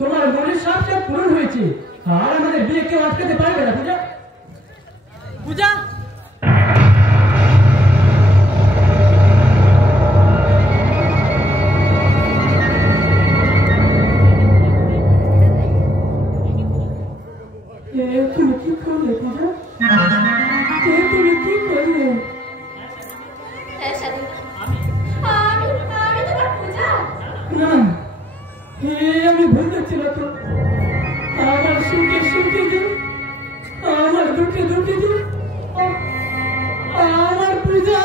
তোমার মনের স্বাদটা পূরণ হয়েছে, আর আমাদের বিয়ে কেউ আটকাতে পারবে না। পূজা, পূজা, তুমি কি করলে? পূজা, তুমি কি করলে? না, আমি ভুল করছিল তো। আমার সুখে সুখে দিন, আমার দুঃখে দুঃখে দিন, আমার পূজা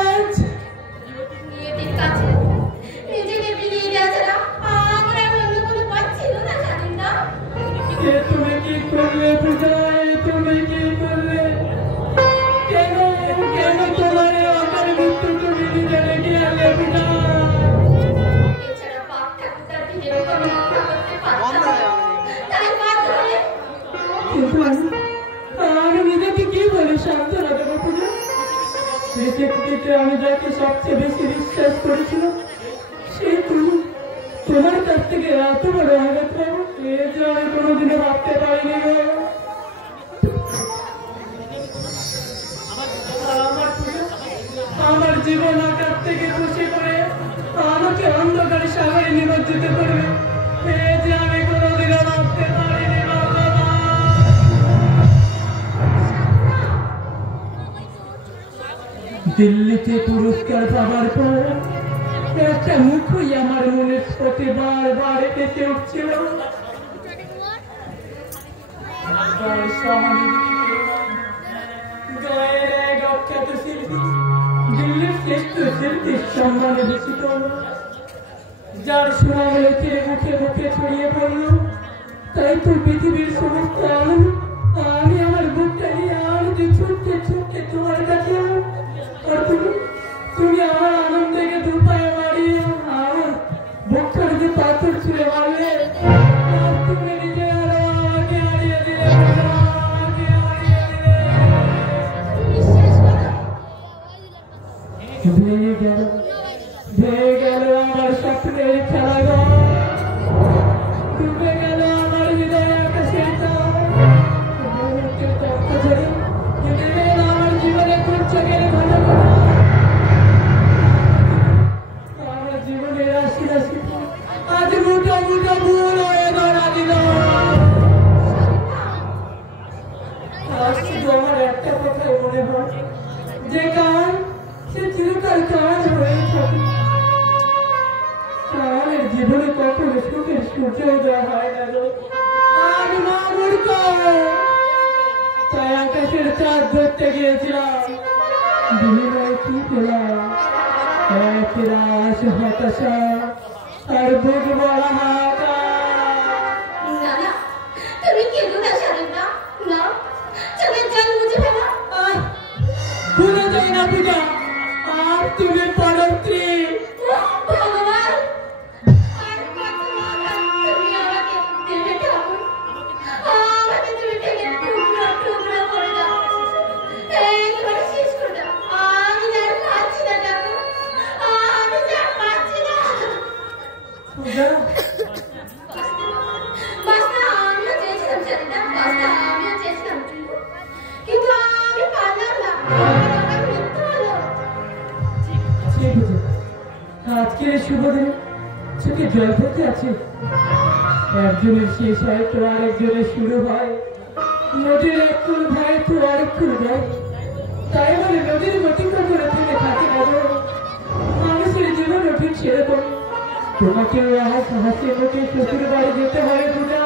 তুমি কি করলে? পূজা, তুমি কি করলে? কেন কেন তোমার আমার মৃত্যু তুমি নিজে রেখে আনলে? পূজা, আমি নিজেকে কি বলে সান্ত্বনা দেবো? পূজা, পৃথিবীতে আমি যাকে সবচেয়ে বেশি বিশ্বাস করেছিলাম সেই তুমি, তোমার কাছ থেকে এত বড় আঘাত পাবো এ যে আমি কোনোদিনও ভাবতে পারিনি। আমার জীবন আকার থেকে খুশি করে আমাকে অন্ধকারে সাগরে নিমজ্জিত করবে এ যে আমি কোনোদিনও ভাবতে পারিনি। দিল্লিতে পুরস্কার পাবার পর একটা মুখই আমার মনের প্রতি বারবার কেঁপে উঠছিল। গায়ের এক অখ্যাত শিল্পী, দিল্লির শ্রেষ্ঠ শিল্পীর সম্মানে ভূষিত, যার সুনাম লোকে মুখে মুখে ছড়িয়ে পড়ল। তাই তো পৃথিবীর সমস্ত আনন্দ আমি আমার বুকটা নিয়ে আনন্দে ছুটতে ছুটতে তোমার কাছে। আর তুমি আমার আনন্দকে দুপায়ে মারিয়ে আমার বুকটার যে পাথর ছুঁড়ে মারলে, আর তুমি নিজে আরো আমাকে হারিয়ে দিলে। ভেঙে গেল আমার স্বপ্নের খেলাঘর, ডুবে গেল আমার হৃদয় আকাশের আমার জীবনে করছে গেলে ভালো আমার জীবনের রাশি রাশি আজ মুঠো মুঠো ভুল হয়ে ধরা দিল। আজ শুধু আমার একটা কথাই মনে হয়, যে কাল সে চিরকাল কাজ হয়ে থাকে। কালের জীবনে কখনো সুখের সূর্য উদয় হয় না। আমি মা মূর্খ, তাই আকাশের চাঁদ ধরতে গিয়েছিলাম, বিনিময়ে কি পেলাম? এক রাশ হতাশা আর বুক বলা হাহাকার। ভুলে যাই না পূজা, আর তুমি পরত্রী। আজকের শুভ দিনে চোখে জল পড়তে আছে। একজনের শেষ হয় তো আরেকজনের শুরু হয়। নদীর এক কুল ভাই তো আরেক কুল ভাই, তাই বলে নদীর গতিক্রম করে থেকে থাকে মানুষের জীবন ঠিক সেরকম। তোমাকে হাসি মুখে শ্বশুর বাড়ি যেতে হয়। পূজা,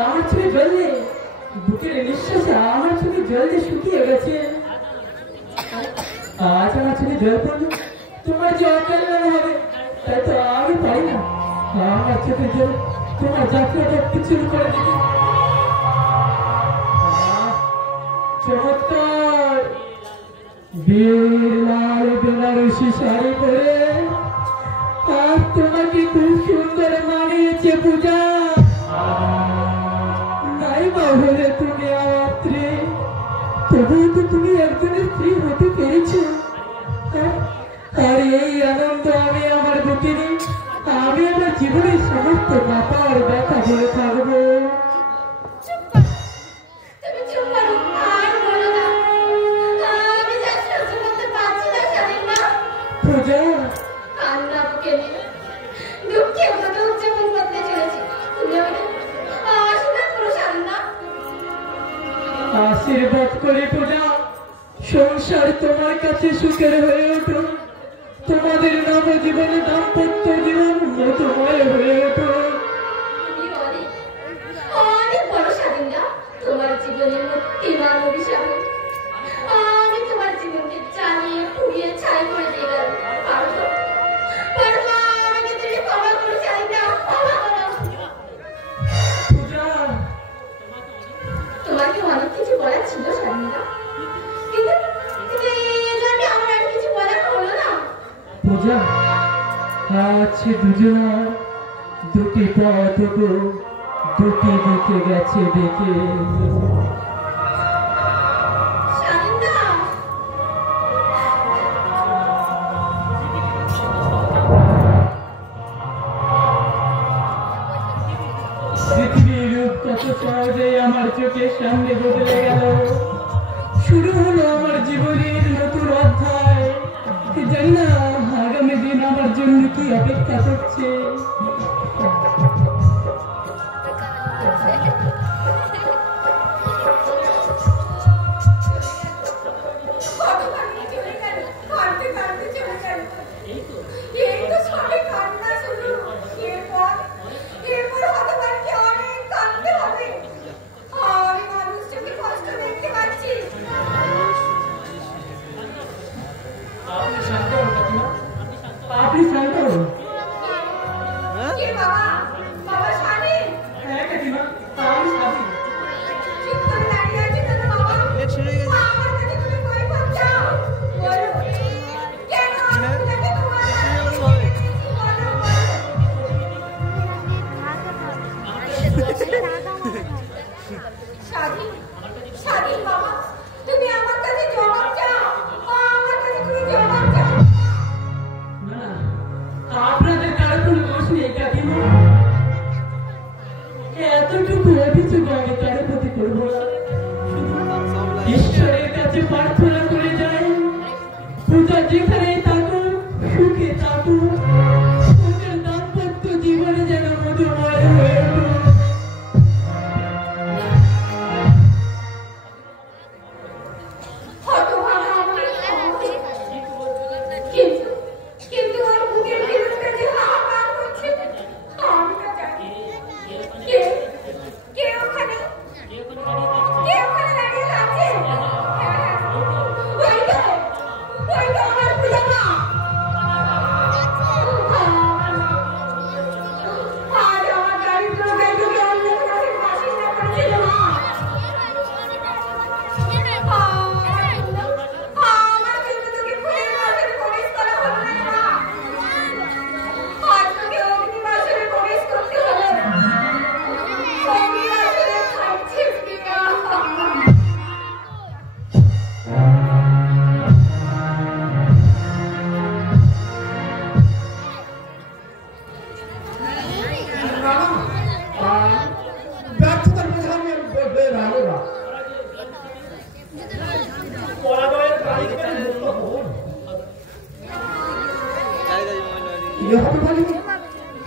আমার চোখে জল নেই, বুকের নিঃশ্বাস আমার চোখে জল দিয়ে শুকিয়ে গেছে। আজ আমার চোখে জল পড়লো, তোমার যে অকল্যাণ হবে তাই তো আমি পারি না। আমার চোখে জল তোমার যাত্রাটা পিছুর করে দিতে। চমৎকার বিয়ের লাল বেনারসি শাড়ি পরে আজ তোমাকে খুব সুন্দর মানিয়েছে। পূজা, নাই বা হলে তুমি আমার স্ত্রী, তবুও তো তুমি একজনের স্ত্রী হতে পেরেছ। আর এই আনন্দ আমি আমার বুকে নিয়ে আমি আমার জীবনের সমস্ত কথা আর ব্যথা বলে থাকবো। আশীর্বাদ করে পূজা, সংসার তোমার কাছে সুখের হয়ে ওঠো, তোমাদের নব জীবনে দাম্পত্য জীবন মধুময় হয়ে ওঠো। অনেক বড় স্বাধীনতা তোমার জীবনের মুক্তিমান অভিশাপে আমি তোমার জীবনকে জ্বালিয়ে পুড়িয়ে ছাই করে দিয়ে গেলাম। আমাকে তুমি ক্ষমা করে চাই না, ক্ষমা করো। তোমার কি অনেক কিছু বলার ছিল স্বাধীনতা, কিন্তু আমার আর কিছু বলার হলো না। পূজা, আছে দুজনার দুটি পথ গো, দুটি দিকে গেছে দেখে। পৃথিবীর রূপ কত সহজেই আমার চোখের সামনে বদলে গেল। শুরু হলো আমার জীবনের নতুন অধ্যায়। জানি না আগামী দিন আমার জন্য কি অপেক্ষা করছে। আপনি শান্ত হন। আপনাদের কারো কোনো দোষ নেই কাকিমা, এতটুকু অভিযোগ আমি কারো প্রতি করবো না। ঈশ্বরের কাছে প্রার্থনা করে যাই, পূজা যেখানে থাকুক সুখে থাকুক, ওদের দাম্পত্য জীবনে যেন মধুময় হয়ে উঠুক।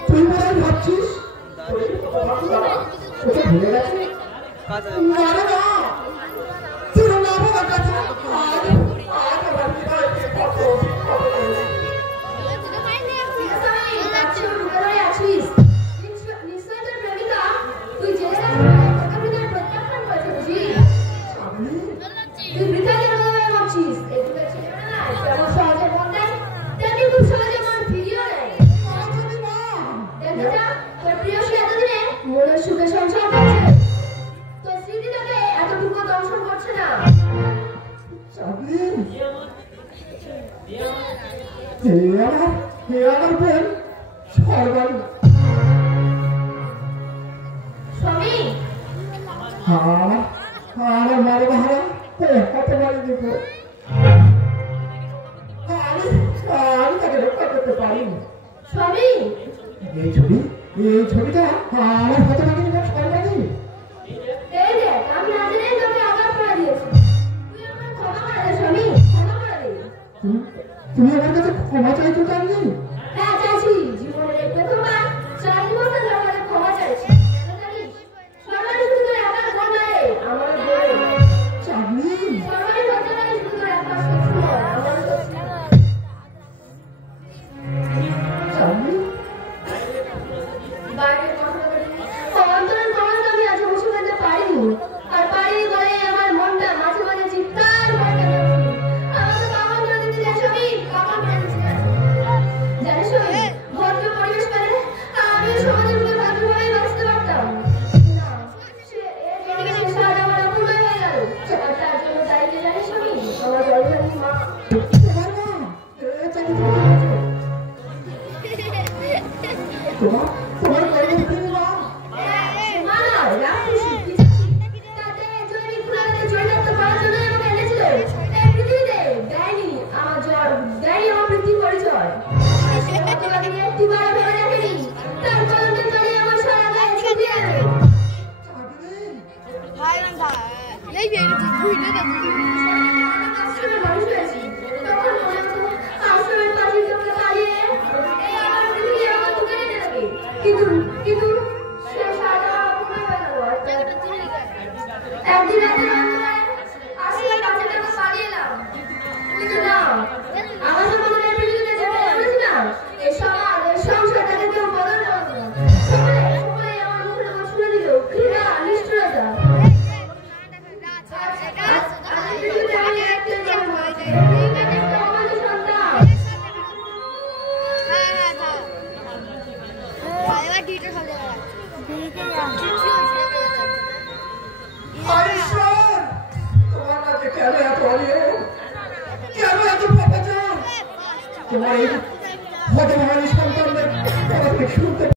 তুই মনে ভাবছিস ভুলে গেছিস? স্বামী এই ছবিটা আমার হাতে লাগিয়ে দেওয়ার সর্বাধি। এই দেখ, আমি না জেনেই তোকে আঘাত করে দিয়েছি। তুই আমার ক্ষমা করে দে স্বামী, ক্ষমা করে দে। তুমি আমার কাছে ক্ষমা চাইছো কারণে? হ্যাঁ চাইছি, জীবনের এই প্রথমবার 4 বছর ধরে ক্ষমা চাইছি। জানিস, সরকারি শুধু তোর একার ভুল নয়, আমারও ভুল। চাঁদনি, সরকারি ঘটনায় শুধু তোর একার দোষ নয়, আমারও দোষ। চাঁদনি, বাইরে কথা বলি, অন্তরের কথা আমি আজ বসে বলতে পারিনি। আর পারিনি বলে আমার মনটা মাঝে মাঝে চিৎকার করে কাঁদে। আমাকে পাগল করে দিতে চাই স্বামী, পাগল করে দিতে চাই। জানিস স্বামী, ভদ্র পরিবেশ পেলে আমিও সমাজের মধ্যে ভদ্রভাবেই বাঁচতে পারতাম। না, এদিকে সে সাজ আমার অপূর্ণই হয়ে গেল। আর তার জন্য দায়ী কে জানিস স্বামী? আমার গর্ভধারী মা। তোমার মা, চাঁদনি তোমার গর্ভবতী মা। মা নয়, রাক্ষসী, পিশাচী। তাতে জৈবিক প্রণালীতে জয়লাভ করার জন্যই আমাকে এনেছিল। এই পৃথিবীতে দেয়নি আমার পৃথিবী পরিচয়। সে হতভাগিনী একটিবারও ভেবে দেখেনি তার কলঙ্কের তলে আমার সারা গায়ে ছিটিয়ে দেবে। আশ্রমে মানুষ হয়েছি, তখন মনে হতো আশ্রমের পাঁচিল টপকে পালিয়ে এই আমার পৃথিবী আমার বুকে রেখে দেবে। কিন্তু সে সারা অপূর্ণ হয়ে গেল। একদিন রাতের অন্ধকারে আশ্রমের পাঁচিল টপকে পালিয়ে এলাম। কিন্তু না, আমার সম্বন্ধে পৃথিবীতে যেতে বলেছিলাম, এই সমাজ, এই সংসার তাকে কেউ বদল করবে না। সকলেই আমার মুখের উপর ছুঁড়ে দিল ঘৃণা, নিষ্ঠুরতা। আজ পৃথিবীতে আমি একটাই জন্ম হয়েছে, একটা অবৈধ সন্তান। ঈশ্বর, তোমার কাছে কেন এত অনিয়ম, কেন এত পাপাচার? তোমার এই হতভাগী সন্তানদের কথা শুনতে